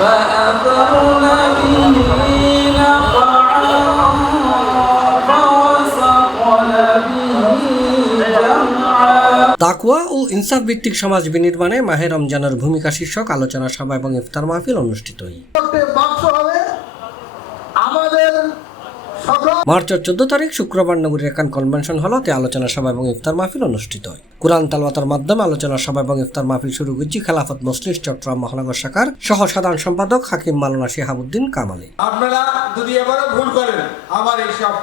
فأثرن به نقعا فوسطن به جمعا। তাকওয়া ও ইনসাফ ভিত্তিক সমাজ বিনির্মাণে মাহে রমজানের ভূমিকা শীর্ষক আলোচনা সভা এবং ইফতার মাহফিল অনুষ্ঠিত হয়। মার্চের 14 তারিখ শুক্রবার নগরীর একান কনভেনশন হলতে আলোচনা সভা এবং ইফতার মাহফিল অনুষ্ঠিত হয়। কুরআন তেলাওয়াতের মাধ্যমে আলোচনা সভা এবং ইফতার মাহফিল শুরু করছি খেলাফত মজলিস চট্টগ্রাম মহানগর শাখার সহ সাধারণ সম্পাদক হাকিম মাওলানা শিহাবুদ্দিন কামালি। আপনারা যদি এবারে ভুল করেন আমার এই সব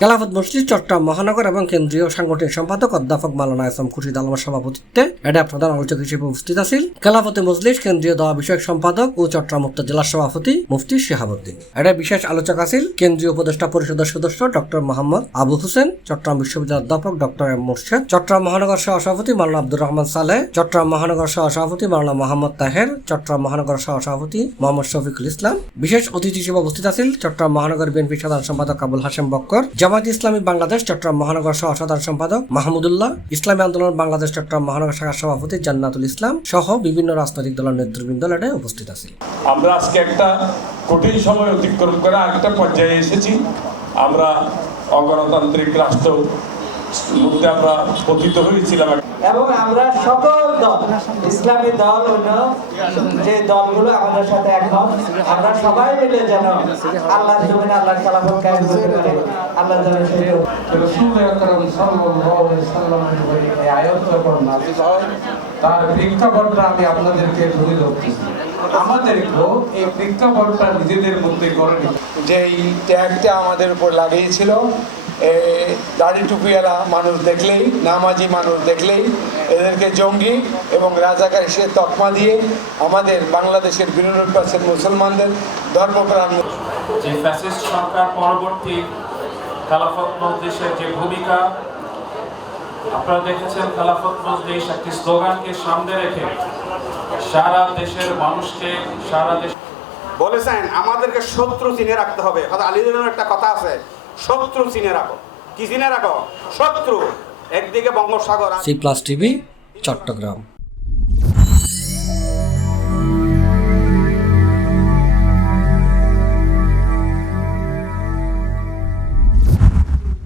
খেলাফত মজলিস চট্টগ্রাম মহানগর এবং কেন্দ্রীয় সাংগঠনিক সম্পাদক অধ্যাপক মাওলানা এস এম খুরশিদ আলমের সভাপতিত্বে এটা প্রধান আলোচক হিসেবে উপস্থিত আছেন খেলাফতে মজলিস কেন্দ্রীয় দোয়া বিষয়ক সম্পাদক ও চট্টগ্রাম উত্তর জেলার সভাপতি মুফতি শিহাবুদ্দিন। এটা বিশেষ আলোচক আছেন কেন্দ্রীয় উপদেষ্টা পরিষদের সদস্য ডক্টর মোহাম্মদ আবু হোসেন, চট্টগ্রাম বিশ্ববিদ্যালয়ের অধ্যাপক ডক্টর এম মোর্শেদ, চট্টগ্রাম মহানগর সহ সভাপতি মাওলানা আব্দুর রহমান সালেহ, চট্টগ্রাম মহানগর সহ সভাপতি মাওলানা মোহাম্মদ তাহের, চট্টগ্রাম মহানগর সহ সভাপতি মোহাম্মদ শফিকুল ইসলাম। বিশেষ অতিথি হিসেবে উপস্থিত আছেন চট্টগ্রাম মহানগর বিএনপি সাধারণ সম্পাদক আবুল হাশেম বক্কর, জামায়াত ইসলামী বাংলাদেশ চট্টগ্রাম মহানগর সহ সাধারণ সম্পাদক মাহমুদুল্লাহ, ইসলামী আন্দোলন বাংলাদেশ চট্টগ্রাম মহানগর শাখার সভাপতি জান্নাতুল ইসলাম সহ বিভিন্ন রাজনৈতিক দলের নেতৃবৃন্দ এটায় উপস্থিত আছে। আমরা আজকে একটা কঠিন সময় অতিক্রম করে আরেকটা পর্যায়ে এসেছি। আমরা অগণতান্ত্রিক রাষ্ট্র মধ্যে আমরা পতিত হয়েছিলাম এবং আমরা সকল দল ইসলামী দল অন্য যে দলগুলো আমাদের সাথে একমত, আমরা সবাই মিলে যেন আল্লাহর জমিনে আল্লাহর খেলাফত কায়েম করতে পারি। আল্লাহ যেন সেই রাসূল আকরাম সাল্লাল্লাহু আলাইহি সাল্লামের উপরে এই আয়াত যখন নাযিল হয় তার প্রেক্ষাপটটা আমি আপনাদেরকে তুলে ধরছি। আমাদেরকেও এই প্রেক্ষাপটটা নিজেদের মধ্যে করে নিতে, যে এই ট্যাগটা আমাদের উপর লাগিয়েছিল, দাড়ি টুপিওয়ালা মানুষ দেখলেই, নামাজি মানুষ দেখলেই এদেরকে জঙ্গি এবং রাজাকার হিসেবে তকমা দিয়ে আমাদের বাংলাদেশের 92% মুসলমানদের ধর্মপ্রাণ যে ফ্যাসিস্ট সরকার পরবর্তী খেলাফত মজলিসের যে ভূমিকা আপনারা দেখেছেন, খেলাফত মজলিস একটি স্লোগানকে সামনে রেখে সারা দেশের মানুষকে সারা দেশ বলেছেন আমাদেরকে শত্রু চিনে রাখতে হবে। আলীর একটা কথা আছে, শত্রু চিনে রাখো। কি চিনে রাখো? শত্রু। একদিকে বঙ্গোপসাগর। সি প্লাস টিভি, চট্টগ্রাম।